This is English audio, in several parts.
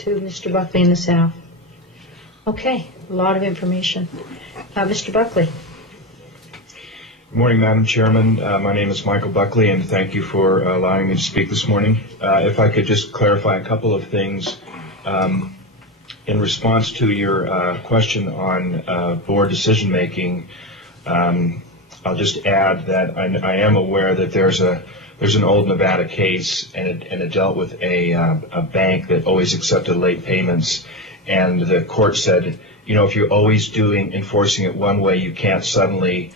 to Mr. Buckley in the South. Okay, a lot of information. Mr. Buckley. Good morning, Madam Chairman. My name is Michael Buckley, and thank you for allowing me to speak this morning. If I could just clarify a couple of things. In response to your question on board decision-making, I'll just add that I am aware that there's an old Nevada case, and it dealt with a bank that always accepted late payments, and the court said, you know, if you're always enforcing it one way, you can't suddenly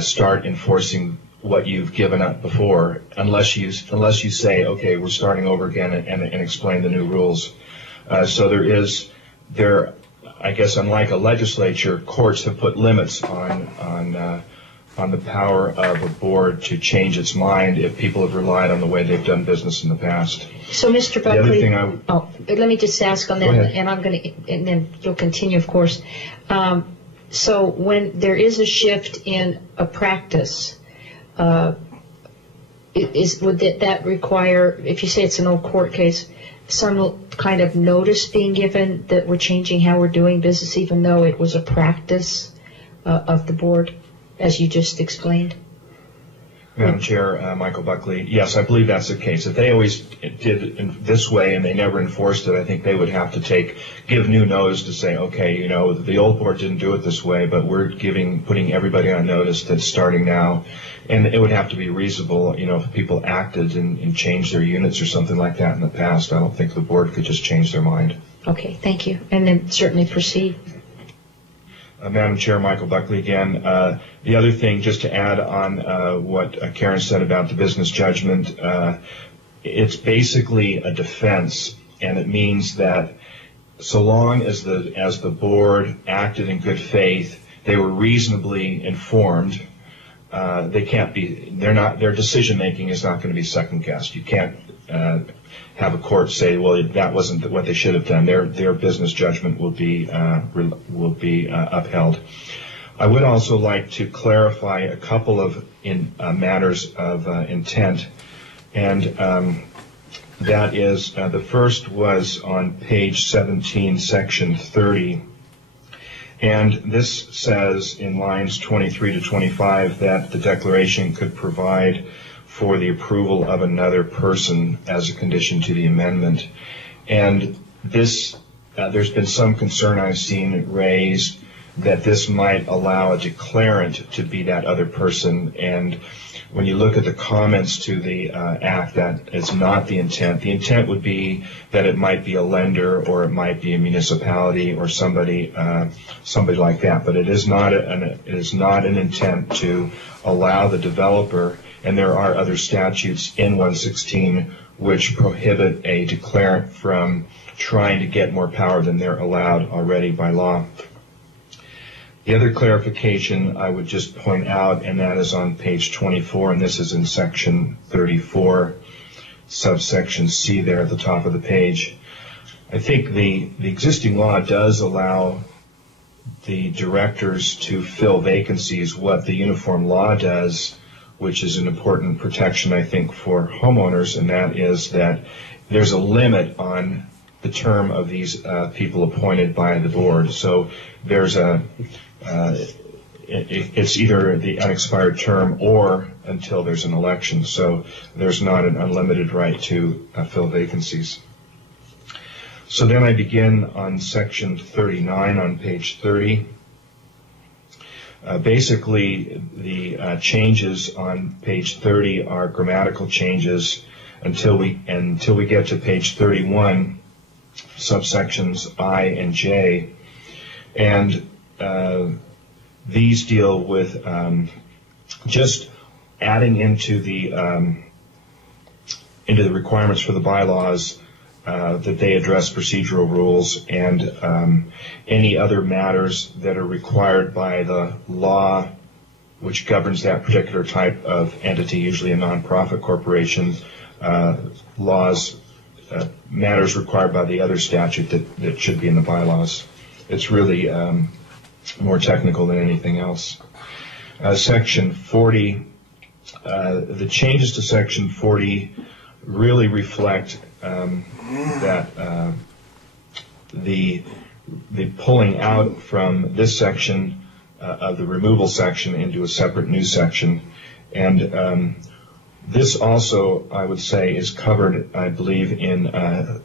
start enforcing what you've given up before, unless you say, okay, we're starting over again and explain the new rules. So I guess, unlike a legislature, courts have put limits on the power of a board to change its mind if people have relied on the way they've done business in the past. So, Mr. Buckley, let me just ask on that, and then you'll continue, of course. So, when there is a shift in a practice, would that require, if you say it's an old court case, some kind of notice being given that we're changing how we're doing business, even though it was a practice of the board, as you just explained? Madam Chair, Michael Buckley, yes, I believe that's the case. If they always did it this way and they never enforced it, I think they would have to give new notice to say, okay, you know, the old board didn't do it this way, but we're putting everybody on notice that's starting now. And it would have to be reasonable, you know, if people acted and changed their units or something like that in the past. I don't think the board could just change their mind. Okay, thank you. And then certainly proceed. Madam Chair, Michael Buckley again. The other thing, just to add on what Karen said about the business judgment, it's basically a defense, and it means that so long as the board acted in good faith, they were reasonably informed. Their decision making is not going to be second guessed. You can't have a court say, well, that wasn't what they should have done. Their business judgment will be upheld. I would also like to clarify a couple of matters of intent, and that is the first was on page 17, section 30. And this says in lines 23 to 25 that the declaration could provide for the approval of another person as a condition to the amendment. And this, there's been some concern I've seen raised that this might allow a declarant to be that other person. And when you look at the comments to the act, that is not the intent. The intent would be that it might be a lender, or it might be a municipality, or somebody like that. But it is not an intent to allow the developer. And there are other statutes in 116 which prohibit a declarant from trying to get more power than they're allowed already by law. The other clarification I would just point out, and that is on page 24, and this is in section 34, subsection C there at the top of the page. I think the existing law does allow the directors to fill vacancies. What the uniform law does, which is an important protection, I think, for homeowners, and that is that there's a limit on the term of these people appointed by the board. So there's it's either the unexpired term or until there's an election. So there's not an unlimited right to fill vacancies. So then I begin on section 39 on page 30. Basically, the changes on page 30 are grammatical changes until we get to page 31, subsections I and J, and these deal with just adding into the requirements for the bylaws that they address procedural rules and any other matters that are required by the law which governs that particular type of entity, usually a nonprofit corporation, matters required by the other statute that should be in the bylaws. It's really more technical than anything else. Section 40, the changes to section 40 really reflect that the pulling out from this section of the removal section into a separate new section. And this also, I would say, is covered, I believe, in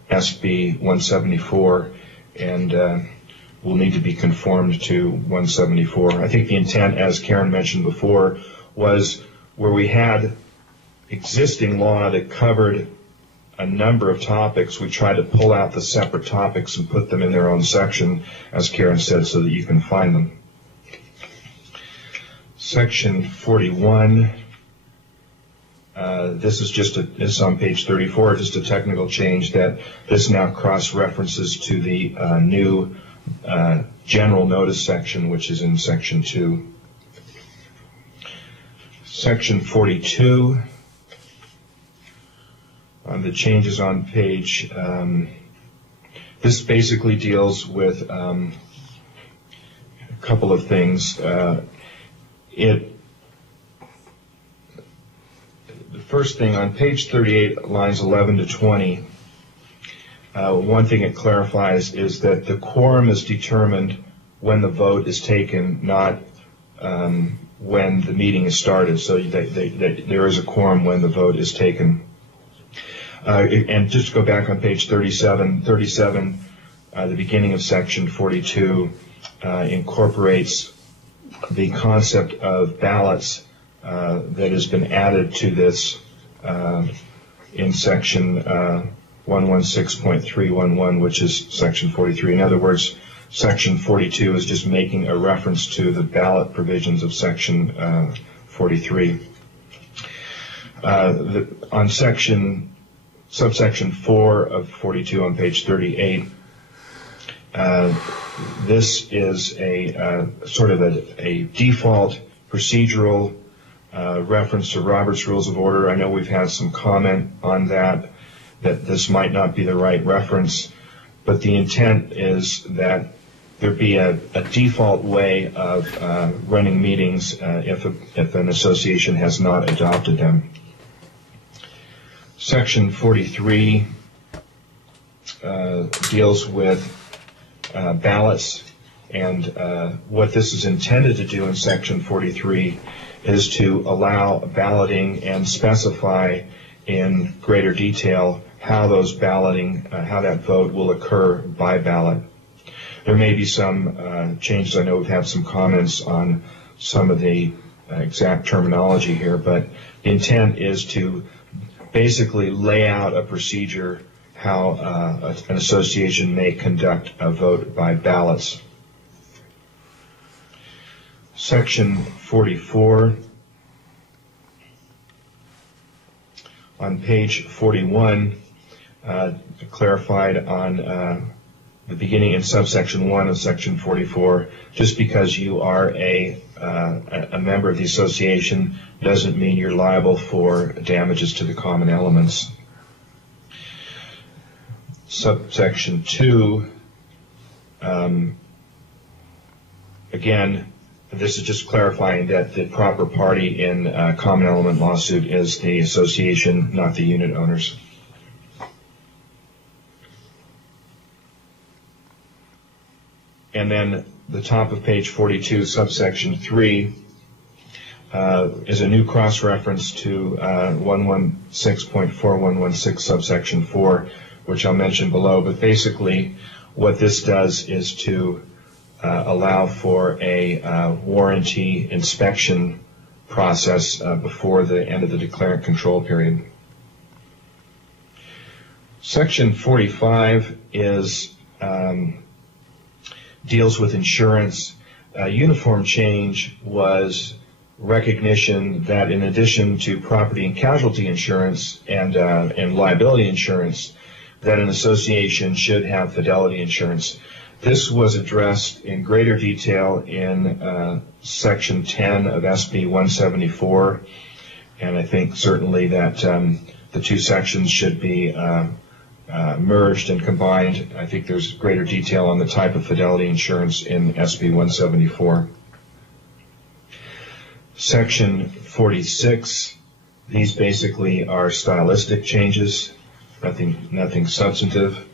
SB 174, and will need to be conformed to 174. I think the intent, as Karen mentioned before, was where we had existing law that covered a number of topics, we tried to pull out the separate topics and put them in their own section, as Karen said, so that you can find them. Section 41, this is on page 34, just a technical change that this now cross-references to the new general notice section, which is in section 2. Section 42, on the changes on page, this basically deals with a couple of things. The first thing, on page 38, lines 11 to 20, one thing it clarifies is that the quorum is determined when the vote is taken, not when the meeting is started. So there is a quorum when the vote is taken. And just to go back on page 37, the beginning of section 42 incorporates the concept of ballots that has been added to this in section 116.311, which is section 43. In other words, section 42 is just making a reference to the ballot provisions of section 43. On subsection 4 of 42 on page 38, this is a sort of a default procedural reference to Robert's Rules of Order. I know we've had some comment on that this might not be the right reference, but the intent is that there be a default way of running meetings if an association has not adopted them. Section 43 deals with ballots, and what this is intended to do in section 43 is to allow balloting and specify in greater detail how those how that vote will occur by ballot. There may be some changes. I know we've had some comments on some of the exact terminology here, but the intent is to basically lay out a procedure how an association may conduct a vote by ballots. Section 44, on page 41, clarified on the beginning in subsection 1 of section 44, just because you are a member of the association doesn't mean you're liable for damages to the common elements. Subsection 2, again, this is just clarifying that the proper party in a common element lawsuit is the association, not the unit owners. And then the top of page 42, subsection 3, is a new cross-reference to 116.4116 subsection 4, which I'll mention below. But basically, what this does is to allow for a warranty inspection process before the end of the declarant control period. Section 45 deals with insurance. Uniform change was recognition that in addition to property and casualty insurance and liability insurance, that an association should have fidelity insurance. This was addressed in greater detail in Section 10 of SB 174, and I think certainly that the two sections should be merged and combined. I think there's greater detail on the type of fidelity insurance in SB 174. Section 46, these basically are stylistic changes, nothing substantive.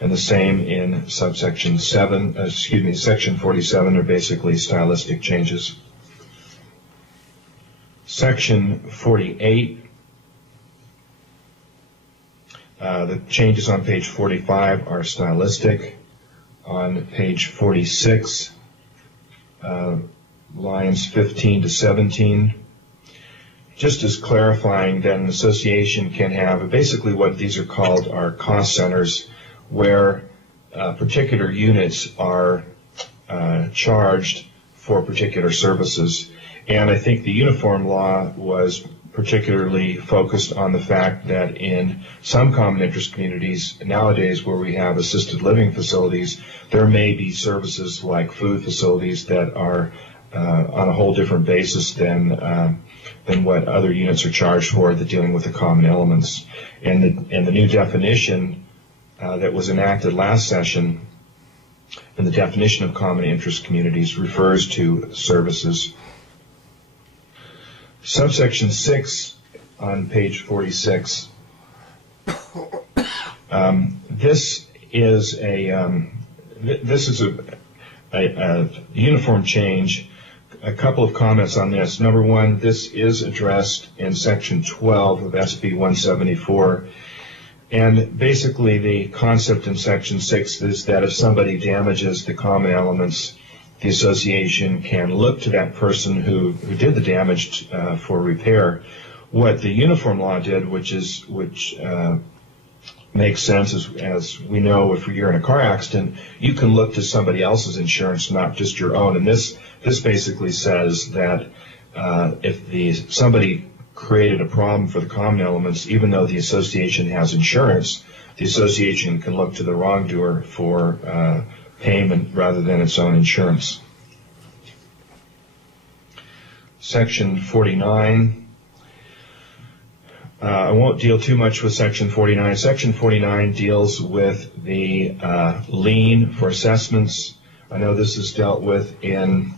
and the same in section 47 are basically stylistic changes. Section 48, the changes on page 45 are stylistic. On page 46, lines 15 to 17, just as clarifying that an association can have, basically what these are called are cost centers, where particular units are charged for particular services. And I think the uniform law was particularly focused on the fact that in some common interest communities nowadays where we have assisted living facilities, there may be services like food facilities that are on a whole different basis than what other units are charged for, that dealing with the common elements. And the new definition that was enacted last session, and the definition of common interest communities refers to services. Subsection 6 on page 46. This is a uniform change. A couple of comments on this. Number one, this is addressed in section 12 of SB 174. And basically the concept in section 6 is that if somebody damages the common elements, the association can look to that person who did the damage for repair. What the uniform law did, which makes sense, as we know, if you're in a car accident, you can look to somebody else's insurance, not just your own. And this basically says that if somebody created a problem for the common elements, even though the association has insurance, the association can look to the wrongdoer for payment rather than its own insurance. Section 49. I won't deal too much with section 49. Section 49 deals with the lien for assessments. I know this is dealt with in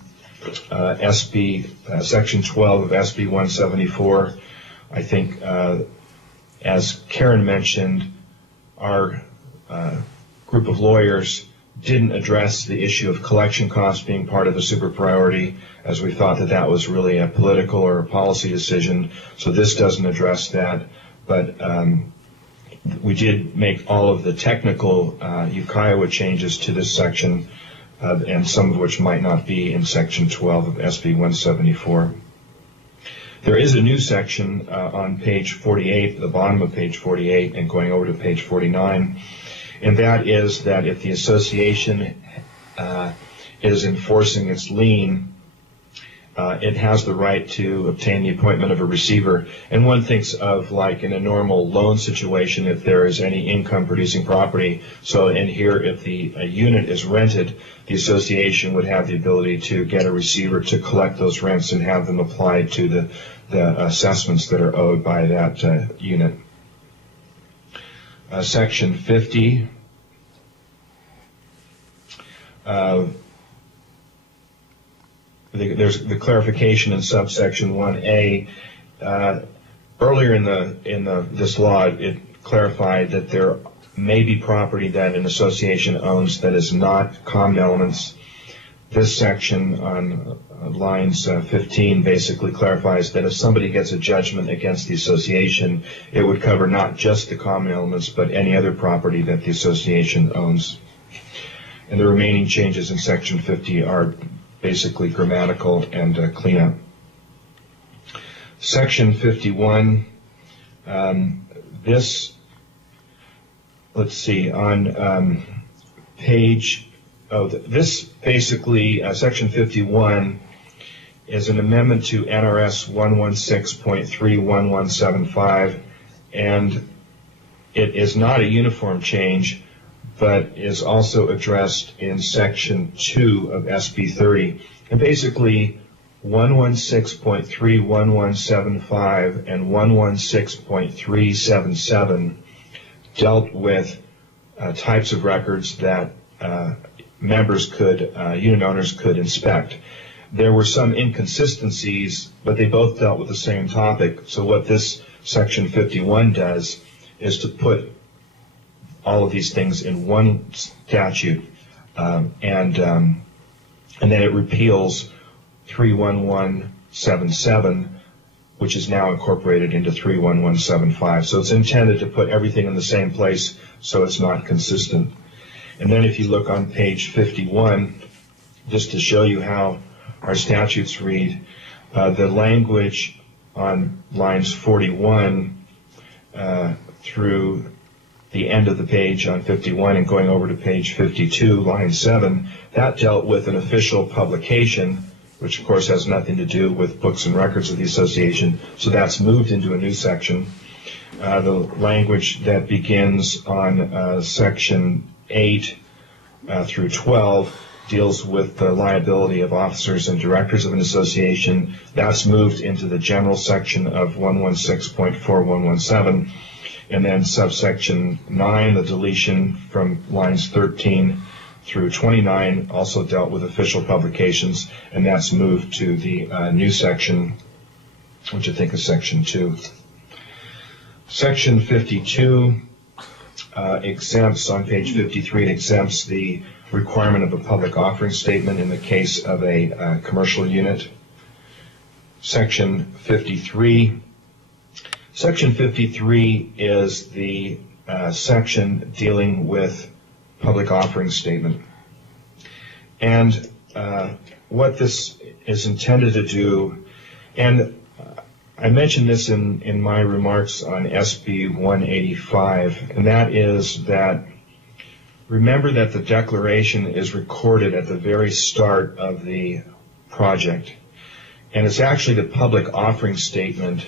section 12 of SB 174. I think, as Karen mentioned, our group of lawyers didn't address the issue of collection costs being part of the super priority, as we thought that was really a political or a policy decision. So this doesn't address that. But we did make all of the technical Ukiah changes to this section, and some of which might not be in section 12 of SB 174. There is a new section on page 48, the bottom of page 48, and going over to page 49. And that is that if the association is enforcing its lien, it has the right to obtain the appointment of a receiver. And one thinks of, like in a normal loan situation, if there is any income producing property. So in here, if a unit is rented, the association would have the ability to get a receiver to collect those rents and have them applied to the assessments that are owed by that unit. Section 50. There's the clarification in subsection 1A. Earlier in this law, it clarified that there may be property that an association owns that is not common elements. This section on lines 15 basically clarifies that if somebody gets a judgment against the association, it would cover not just the common elements, but any other property that the association owns. And the remaining changes in section 50 are basically grammatical and cleanup. Section 51, let's see, on this basically, section 51 is an amendment to NRS 116.31175, and it is not a uniform change, but is also addressed in section 2 of SB 30. And basically, 116.31175 and 116.377 dealt with types of records that unit owners could inspect. There were some inconsistencies, but they both dealt with the same topic. So what this section 51 does is to put all of these things in one statute, and then it repeals 31177, which is now incorporated into 31175. So it's intended to put everything in the same place so it's not consistent. And then if you look on page 51, just to show you how our statutes read, the language on lines 41 through the end of the page on 51 and going over to page 52, line 7, that dealt with an official publication, which of course has nothing to do with books and records of the association, so that's moved into a new section. The language that begins on section 8 through 12 deals with the liability of officers and directors of an association. That's moved into the general section of 116.4117. And then subsection 9, the deletion from lines 13 through 29, also dealt with official publications, and that's moved to the new section, which I think is section 2. Section 52 exempts, on page 53, it exempts the requirement of a public offering statement in the case of a commercial unit. Section 53. Section 53 is the section dealing with public offering statement. And what this is intended to do, and I mentioned this in my remarks on SB 185, and that is that remember that the declaration is recorded at the very start of the project, and it's actually the public offering statement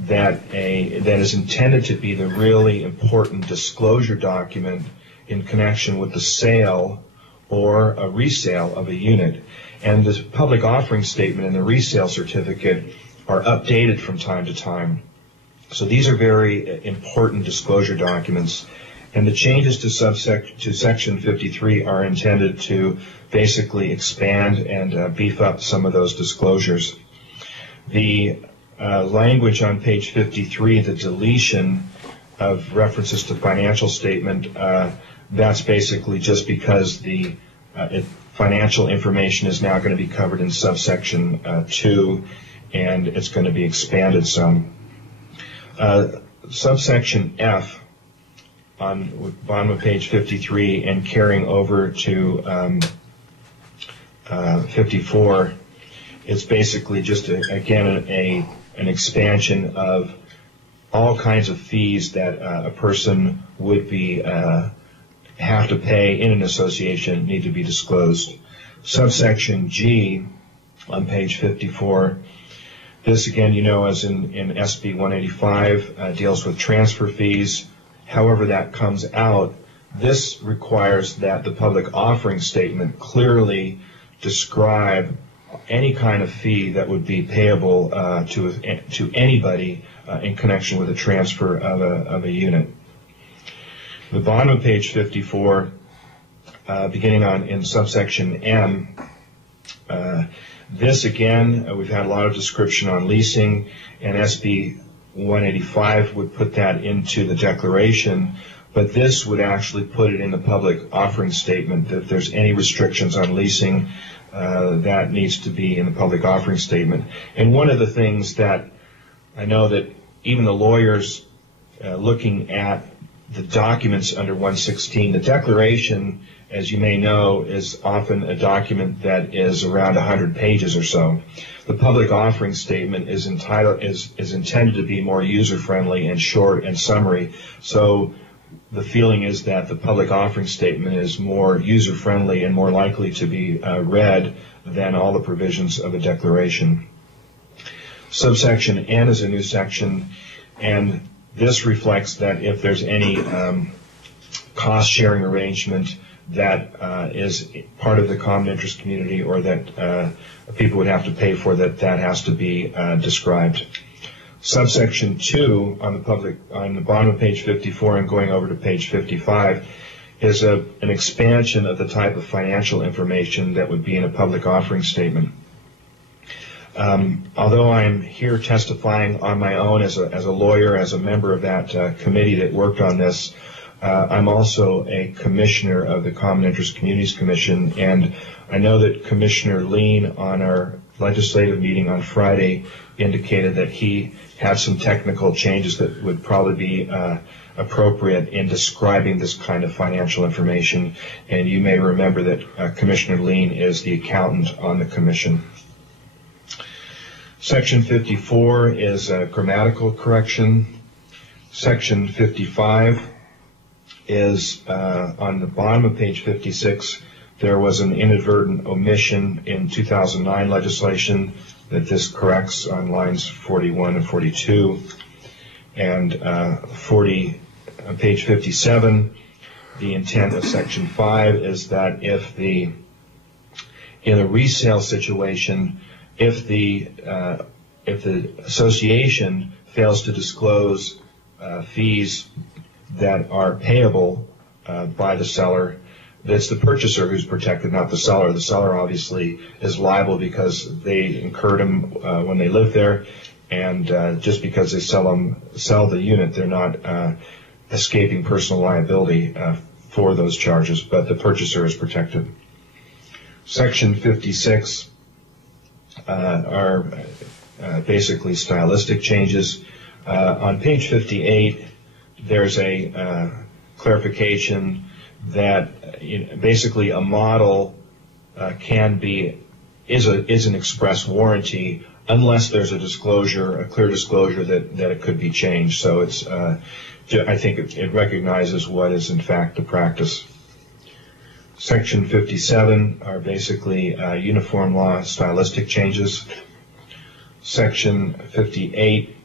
that is intended to be the really important disclosure document in connection with the sale or a resale of a unit. And the public offering statement and the resale certificate are updated from time to time. So these are very important disclosure documents. And the changes to section 53 are intended to basically expand and beef up some of those disclosures. The language on page 53, the deletion of references to financial statement, that's basically just because the financial information is now going to be covered in subsection 2, and it's going to be expanded some. Subsection F on bottom of page 53 and carrying over to 54 is basically just, again, an expansion of all kinds of fees that a person would be have to pay in an association need to be disclosed. Subsection G on page 54, this again, you know, as in SB 185, deals with transfer fees. However that comes out, this requires that the public offering statement clearly describe any kind of fee that would be payable to anybody in connection with a transfer of a unit. The bottom of page 54, beginning in subsection M, this again, we've had a lot of description on leasing, and SB 185 would put that into the declaration, but this would actually put it in the public offering statement that if there's any restrictions on leasing, that needs to be in the public offering statement. And one of the things that I know that even the lawyers looking at the documents under 116, the declaration, as you may know, is often a document that is around 100 pages or so. The public offering statement is intended to be more user-friendly and short and summary. So the feeling is that the public offering statement is more user-friendly and more likely to be read than all the provisions of a declaration. Subsection N is a new section, and this reflects that if there's any cost-sharing arrangement that is part of the common interest community or that people would have to pay for, that has to be described. Subsection 2 on the bottom of page 54 and going over to page 55 is an expansion of the type of financial information that would be in a public offering statement. Although I'm here testifying on my own as a lawyer, as a member of that committee that worked on this, I'm also a commissioner of the Common Interest Communities Commission, and I know that Commissioner Lean on our legislative meeting on Friday indicated that he had some technical changes that would probably be appropriate in describing this kind of financial information. And you may remember that Commissioner Lean is the accountant on the commission. Section 54 is a grammatical correction. Section 55 is on the bottom of page 56. There was an inadvertent omission in 2009 legislation that this corrects on lines 41 and 42. And on page 57, the intent of section 5 is that in a resale situation, if the association fails to disclose fees that are payable by the seller, it's the purchaser who's protected, not the seller. The seller obviously is liable because they incurred them when they lived there, and just because they sell the unit, they're not escaping personal liability for those charges, but the purchaser is protected. Section 56 are basically stylistic changes. On page 58, there's a clarification that basically a model is an express warranty unless there's a clear disclosure that it could be changed. So it's I think it recognizes what is in fact the practice. Section 57 are basically uniform law stylistic changes. Section 58,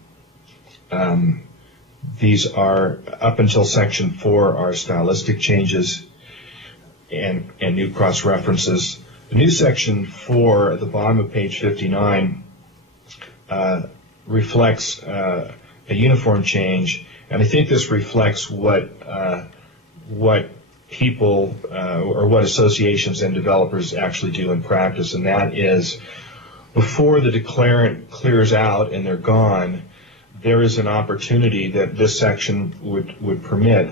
these are, up until section 4, are stylistic changes and new cross-references. The new section 4 at the bottom of page 59 reflects a uniform change, and I think this reflects what people or what associations and developers actually do in practice, and that is before the declarant clears out and they're gone, there is an opportunity that this section would permit,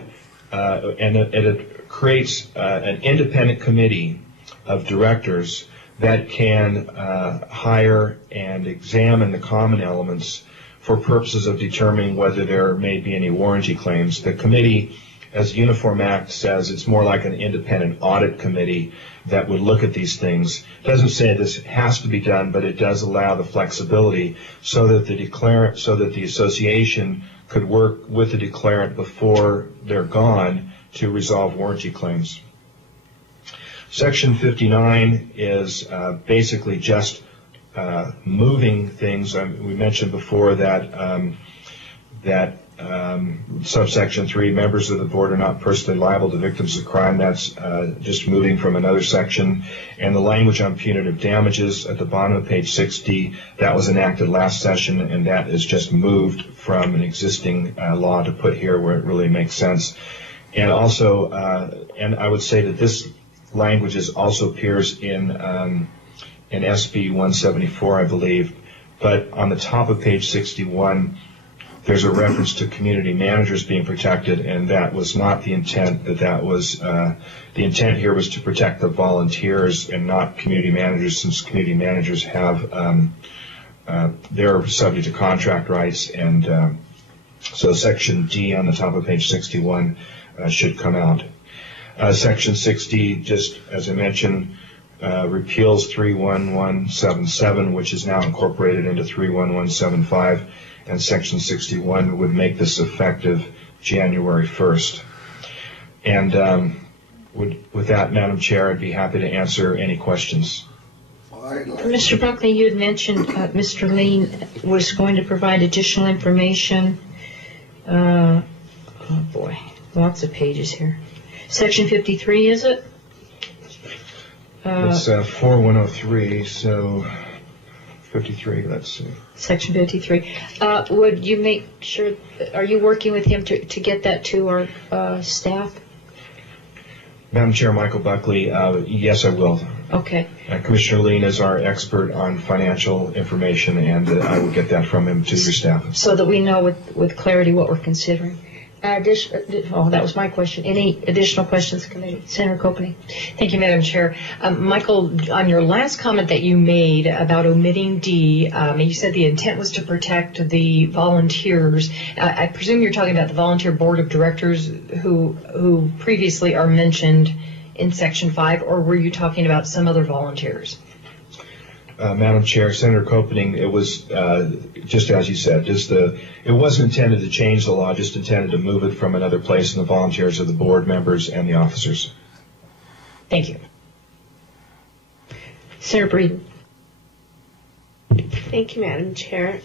and it creates an independent committee of directors that can hire and examine the common elements for purposes of determining whether there may be any warranty claims. The committee, as the Uniform Act says, it's more like an independent audit committee that would look at these things. It doesn't say this has to be done, but it does allow the flexibility so that the association could work with the declarant before they're gone to resolve warranty claims. Section 59 is basically just moving things. We mentioned before that subsection 3, members of the board are not personally liable to victims of crime. That's just moving from another section. And the language on punitive damages at the bottom of page 60, that was enacted last session, and that is just moved from an existing law to put here where it really makes sense. And also, and I would say that this language also appears in SB 174, I believe. But on the top of page 61, there's a reference to community managers being protected, and that was not the intent. The intent here was to protect the volunteers and not community managers, since community managers have they're subject to contract rights, and so section D on the top of page 61 should come out. Section 60, just as I mentioned, repeals 31177, which is now incorporated into 31175. And Section 61 would make this effective January 1st. And with that, Madam Chair, I'd be happy to answer any questions. Mr. Buckley, you had mentioned Mr. Lean was going to provide additional information. Oh boy, lots of pages here. Section 53, is it? It's 4103, so 53, let's see. Section 53. Would you make sure, are you working with him to get that to our staff? Madam Chair, Michael Buckley, yes, I will. Okay. Commissioner Lean is our expert on financial information, and I will get that from him to your staff. So that we know with clarity what we're considering. that was my question. Any additional questions, committee? Senator Copeland. Thank you, Madam Chair. Michael, on your last comment that you made about omitting D, you said the intent was to protect the volunteers. I presume you're talking about the volunteer board of directors who previously are mentioned in Section 5, or were you talking about some other volunteers? Madam Chair, Senator Copeland, it was just as you said, it wasn't intended to change the law, just intended to move it from another place in the volunteers of the board members and the officers. Thank you. Senator Breeden. Thank you, Madam Chair.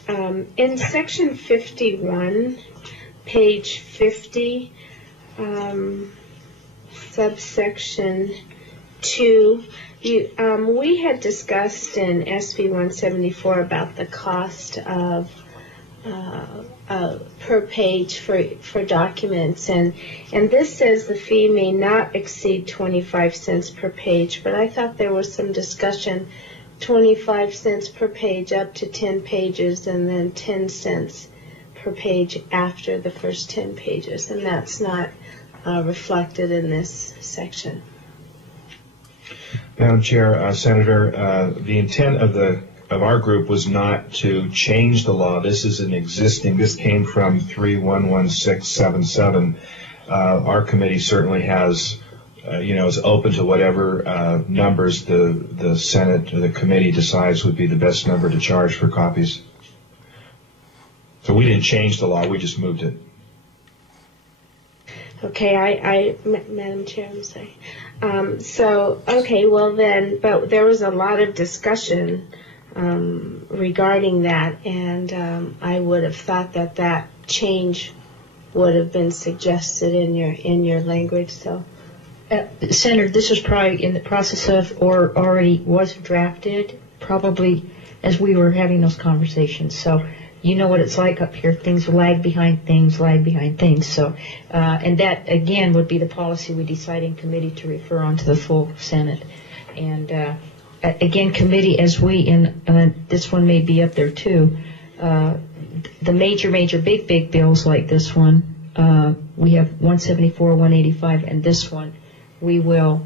In Section 51, page 50, subsection 2, we had discussed in SB 174 about the cost of per page for documents, and this says the fee may not exceed 25 cents per page, but I thought there was some discussion 25 cents per page up to 10 pages and then 10 cents per page after the first 10 pages, and that's not reflected in this section. Madam Chair, Senator, the intent of our group was not to change the law. This is this came from 201103160657021man28. Our committee certainly has, is open to whatever numbers the Senate or the committee decides would be the best number to charge for copies. So we didn't change the law, we just moved it. Okay, Madam Chair, I'm sorry. Okay, well then, but there was a lot of discussion regarding that, and I would have thought that change would have been suggested in your language. So, Senator, this was probably in the process of, or already was drafted, probably as we were having those conversations. So, you know what it's like up here. Things lag behind things. So, and that, again, would be the policy we decide in committee to refer on to the full Senate. And, again, committee, as this one may be up there too, the major, big bills like this one, we have 174, 185, and this one, we will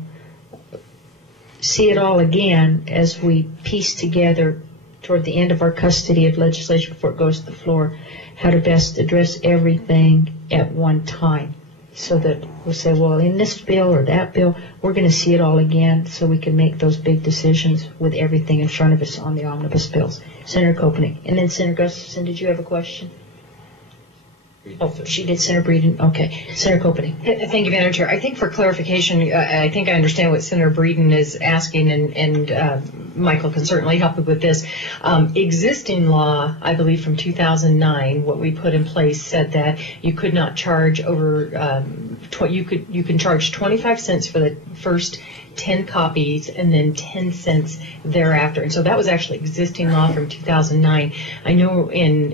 see it all again as we piece together toward the end of our custody of legislation before it goes to the floor, how to best address everything at one time, so that we'll say, well, in this bill or that bill, we're going to see it all again so we can make those big decisions with everything in front of us on the omnibus bills. Senator Copeland. And then Senator Gustafson, did you have a question? Oh, she did, Senator Breeden. Okay. Senator Copeland. Thank you, Madam Chair. I think for clarification, I think I understand what Senator Breeden is asking, and Michael can certainly help with this. Existing law, I believe from 2009, what we put in place said that you could not charge over, you can charge 25 cents for the first 10 copies and then 10 cents thereafter. And so that was actually existing law from 2009. I know in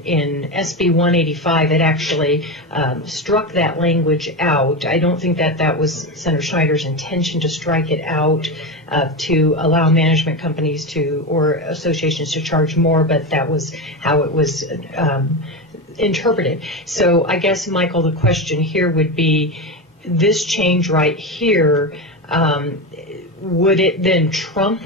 SB 185 it actually struck that language out. I don't think that was Senator Schneider's intention to strike it out to allow management companies or associations to charge more, but that was how it was interpreted. So I guess, Michael, the question here would be, this change right here, would it then trump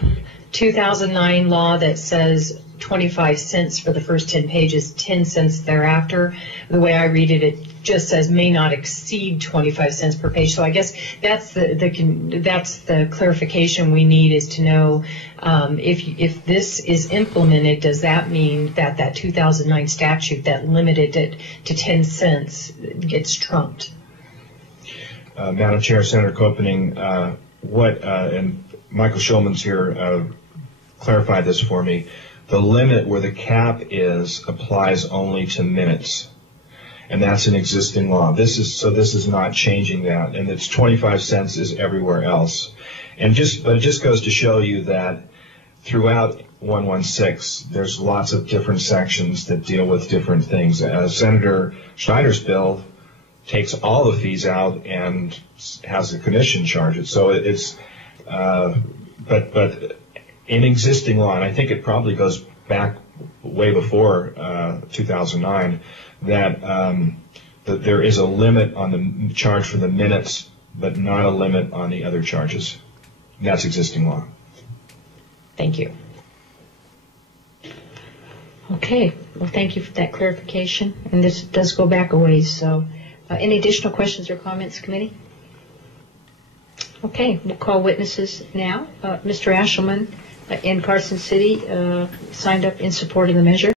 2009 law that says 25 cents for the first 10 pages, 10 cents thereafter? The way I read it, it just says may not exceed 25 cents per page. So I guess that's the clarification we need, is to know if this is implemented, does that mean that 2009 statute that limited it to 10 cents gets trumped? Madam Chair, Senator Copeland, and Michael Schulman's here clarified this for me. The limit where the cap applies only to minutes, and that's an existing law. This is not changing that, and it's 25 cents is everywhere else. But it just goes to show you that throughout 116, there's lots of different sections that deal with different things. Senator Schneider's bill takes all the fees out and has the commission charge it. So it's, but in existing law, and I think it probably goes back way before 2009, that that there is a limit on the charge for the minutes, but not a limit on the other charges. And that's existing law. Thank you. Okay, well, thank you for that clarification. And this does go back a ways, so any additional questions or comments, committee? Okay, we'll call witnesses now. Mr. Ashelman in Carson City signed up in support of the measure.